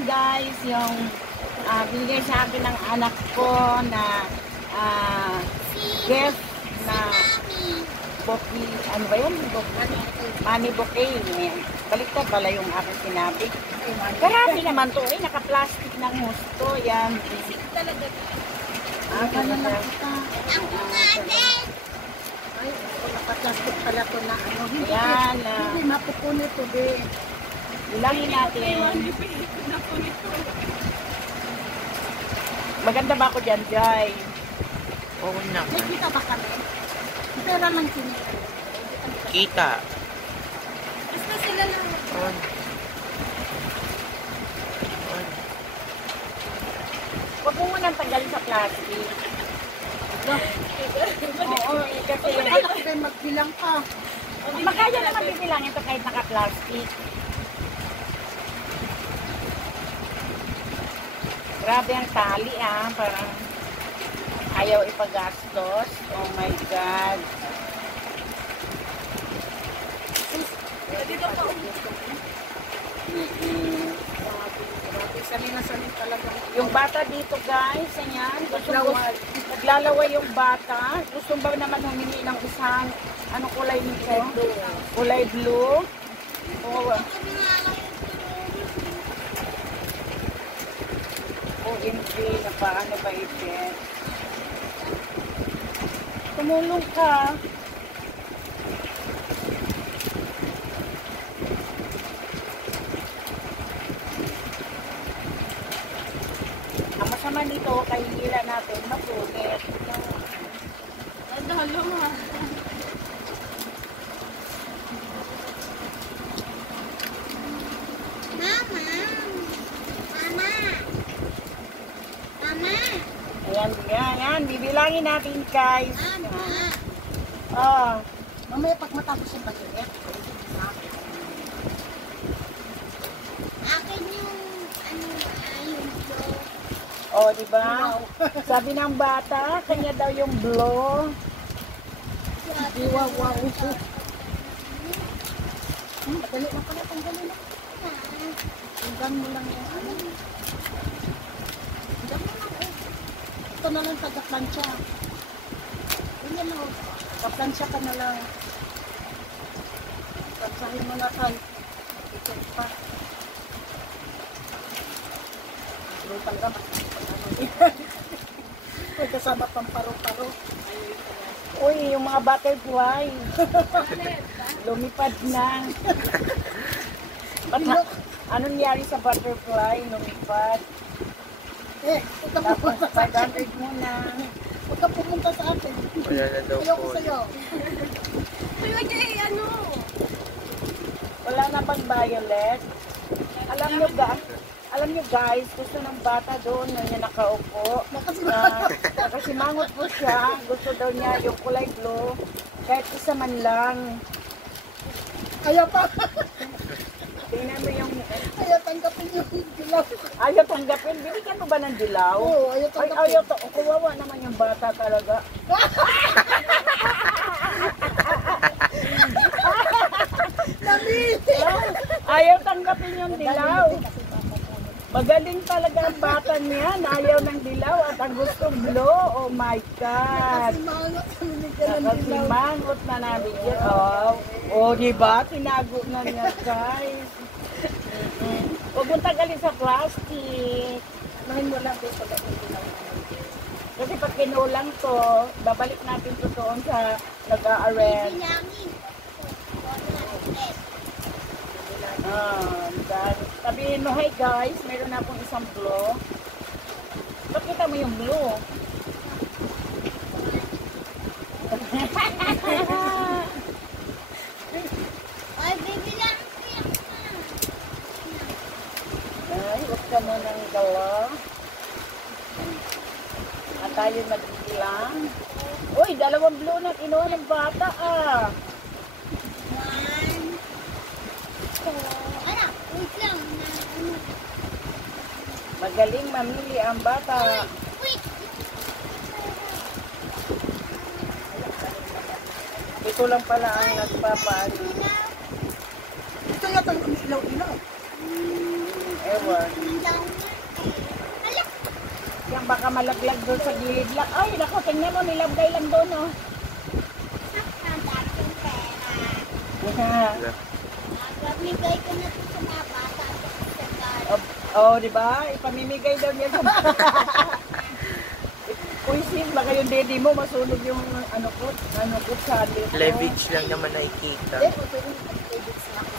natin guys yung binigay sa akin ng anak ko na gift na bouquet. Ano ba yan? Money bouquet. Baliktad pala yung aking sinabi. Karami naman to eh. Naka-plastic ng gusto. Yan. Talaga. Ganun lang. Ay, naka-plastic pala to na ano. Yan. Hindi mapupunit to be. Ilangin natin. Maganda ba ako dyan, Jai? Oo naman. Nakita ba kami? Pera lang sinita. Kita. Basta sila lang. On. Huwag mo munang tanggalin sa plastic. Oo, kasi Akala ko din magbilang ka. makaya naman bibilangin ito kahit naka-plastic. Grabe ang tali parang ayaw ipagastos. Oh my God. Dito pa. Sanay na sanay talaga. Yung bata dito guys, ayan, naglalaway yung bata. Gusto ba naman humingi ng isang, anong kulay nito? Kulay blue. OMG, na paano ba ito? Tumulong ka. Ang masama nito, kay hila natin, mapulit. Dalo nga. Ayan, ayan, bibilangin natin guys. Oh, Mamaya pag matapos yung pag-iit. Akin yung yung blow. oh, di ba? Sabi ng bata, kanya daw yung blow. Wow, wow. Madali na pala, tanggalin na. Tanggalin mo lang yung ano. Tanggalin mo lang eh. Ito na lang taga-plancha. Ganyan mo. Kaplansya ka na lang. Plansahin mo na kan. Ito pa. Lutang ka ba? May kasama pang paro-paro. Uy, yung mga butterfly. Lumipad na. Ano nangyari sa butterfly? Lumipad. Huwag ka Tapos pumunta sa akin. 500 muna. Huwag ka pumunta sa akin. Wala na daw Ayoko po. sa'yo. Wala na bang violet? Alam nyo guys, gusto ng bata doon na niya nakaupo. Nakasimangot po siya. Gusto daw niya yung kulay blue. Kahit isa man lang. Ayaw pa. Tingnan mo yung... Ayaw tanggapin yung dilaw. Ayaw tanggapin. Binigyan mo ba ng dilaw? Oo, ayaw Ay, tanggapin. ayaw to. Kawawa naman yung bata talaga. Ayaw tanggapin yung dilaw. Magaling talaga ang bata niya. Ayaw ng dilaw at ang gusto blue. Oh my God. Simangot sa binigyan ng dilaw. Nakasimangot na nabigyan. Oh, diba? Tinago na niya, guys. Huwag mong tagalin sa plastic. Mahin mo lang dito sa dilaw. Kasi pag kinulang to, babalik natin to doon sa nag-a-arrange. Bilangin. Sabihin mo, hey guys, meron na akong isang blue. Bakita mo yung blue. Ay, bibilangin ko yan. Ay, huwag ka mo ng gala. At tayo nagbilang. Uy, dalawang blue na kinuha ng bata One. Anak, wait lang. Magaling mamili ang bata. Wait. Ito lang pala ang nagpapaano. Ito yata ang ilaw-ilaw. Ewan. Down. Hala. Yan baka malaglag doon sa gilid lang. Ay, naku, tingnan mo, nilagay lang doon, oh. Ang dating pera. Wala. Nabigay ko na ito sa mga bata at sa bar. Oh, di ba? Ipamimigay daw niya sa Uy, sis, baka yung daddy mo masunog yung ano ko sa lip. Leverage lang naman nakikita. Hindi, kung pwede mag-edits na ako.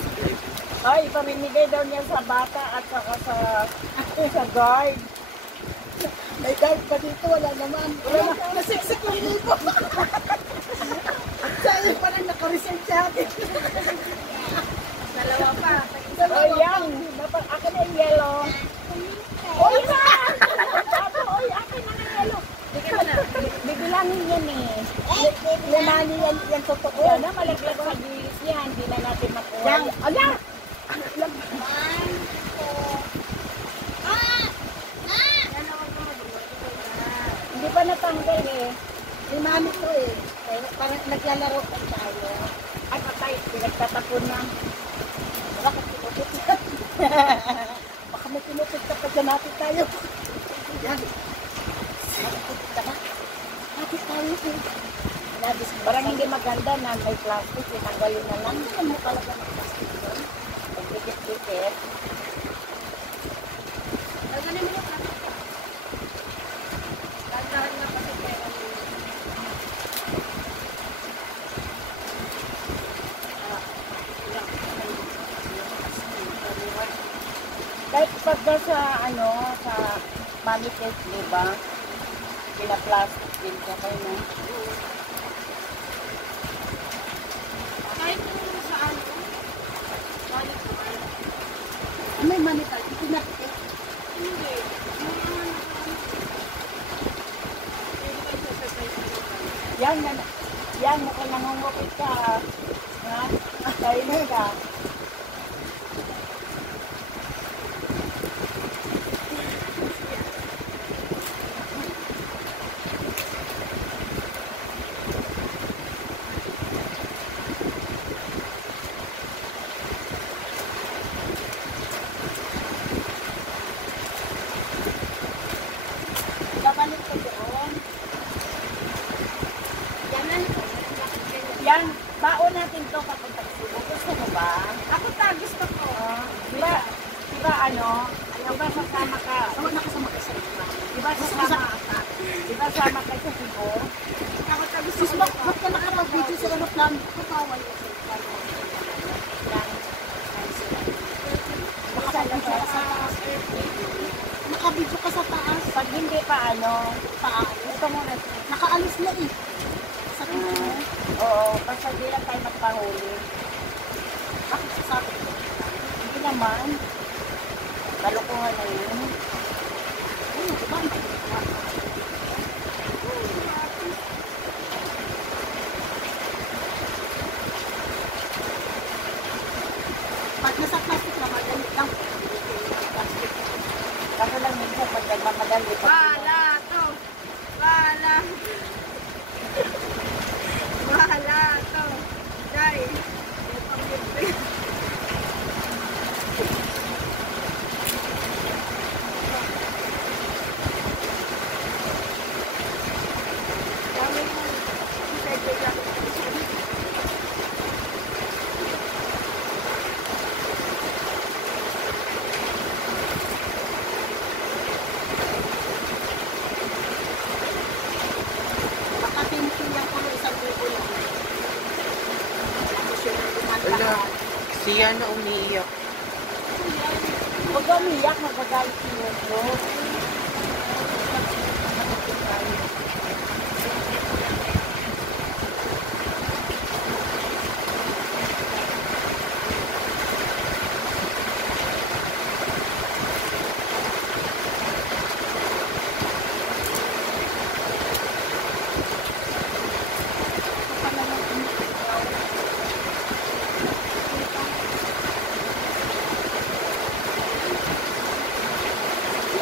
Ay, ipamimigay daw niya sa bata at saka sa guard. May guard pa dito, wala naman. Wala na, nasiksik lang dito. Saan pa lang naka-reserve sa atin. Dalawa pa. Oh, yan. Dapat akin na yung yellow. Oy, na! Oy, akin na yung yellow. Bibilangin yan eh. Limani yan totoo. Yan na, malaglag sa gilid yan. Hindi na natin makuha. Yan. Ala! One, two. Ah! Ah! Hindi pa natanggal eh. Limani to eh. Parang naglalaro pa tayo. Ay, patay. Pinagtatapon na. Baka pinupit yan. Baka may pinupit ka pa dyan natin tayo. Yan. Pinupit ka na. Natin tayo eh. Labis ko. Parang hindi maganda na may plastic. Tinanggalin na lang. Ano mo talaga ng plastic doon? Pagdikit-dikit. Gaganin mo yung plastic. Gaganin na kasi pera mo. Kahit pagka sa sa maniket, di ba? Pina-plastic din ka kayo, no? Kahit kung sa ano, balik ko ano. May manipal, ito na. Hindi. Yan, mukhang nangungupit ka. Ha? Kainin ka. Babalik ko doon. Yan, baon natin to papunta sa Cebu. Gusto mo ba? Ako gusto ko. Diba sasama ka? Ako nakasama ka sa iba. Diba sasama ka? Diba sama ka sa Cebu? Ako gusto ko. Ba't ka nakapag-video sa aeroplano? Kapawal ko sa Nakabidyo ka sa taas. Nakabidyo ka sa taas. Pag hindi pa Taas. ito muna. Nakaalis na eh. Sa Oo, basta di lang tayo magpahuli. Bakit sasabi ko? Hindi naman. Kalukuhan na yun. Ano, diba? Pag nasa plastic na madali lang. Plastic. Kaso lang minsan pag nagmamadali. Bahala to. Bahala. Bahala to. Day. Wala. Siya na umiiyak. Huwag ka umiyak, magagalit si Yoyo.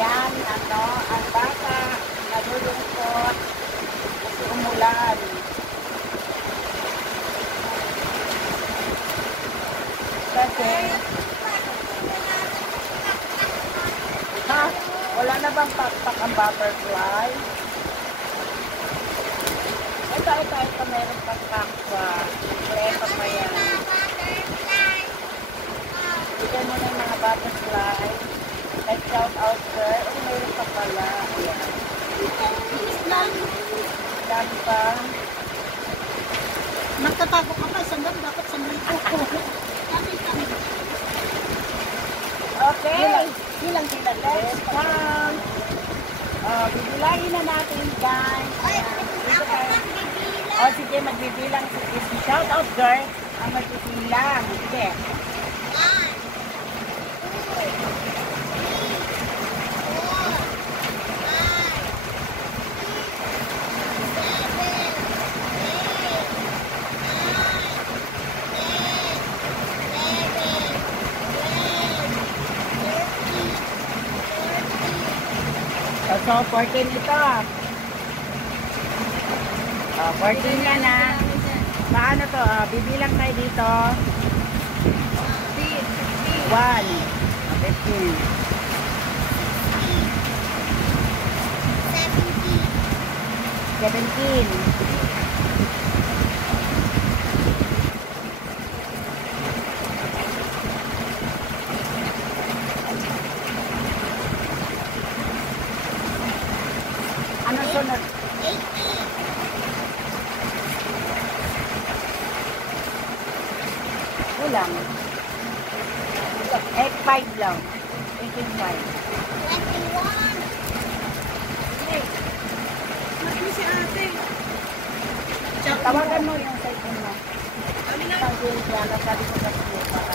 Yan, ang bata, nalulungkot kasi umulan. Kasi, na bang pakpak ang butterfly? Ito, meron pang pakpak. Kompleto pa yan. Bigyan mo na yung mga butterfly. Like shout out girl. Oh, meron pa pala. Ayan. Dami pa. Nagtatago ka pa, isang gabi dapat sa mga Okay. Bilang. Let's come. Bibilangin na natin, guys. Dito tayo. Sige, magbibilang. Si shout out girl ang magbibilang. Sige. So, 14 ito. 14 yan na. Paano to? Bibilang tayo dito. 1, 15, 17, ano sunod? 8 lang. 8.5 lang. 18.5. si ate. Tawagan mo yung cellphone mo. Sabi ko kasi para.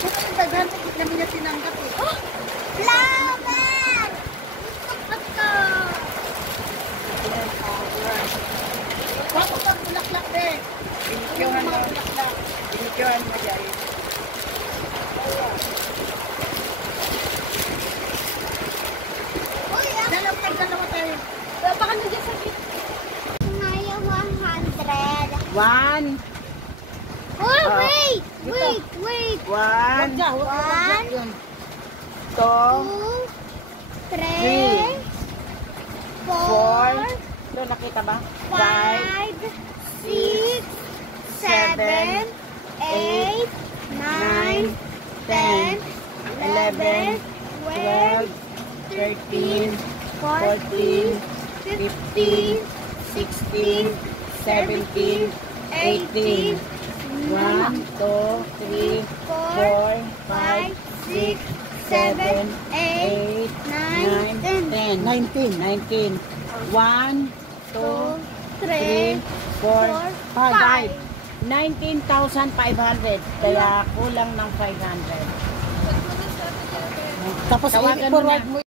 Kung ang dagan, bakit namin niya tinanggap eh. Flower! Bakit ang bulaklak eh? Binikyohan mo. Binikyohan mo dyan. Dalawa tayo. Baka nandiyan sa Naya 100. 1, Oh, Ah, wait! dito. Wait! 1, Huwag yun. 2, 2, 3, 4, 4, ito nakita ba? 5, 6, 7, 8, 9, 10, 11, 12, 13, 14, 15, 16, 17, 18, 1, 2, 3, 4, 5, 6, 7, 8, 9, 10, 19, 19, 1, 2, 3, 4, 5, 19,500. Kaya kulang ng 500. Tapos Tawagan mo i-forward na. mo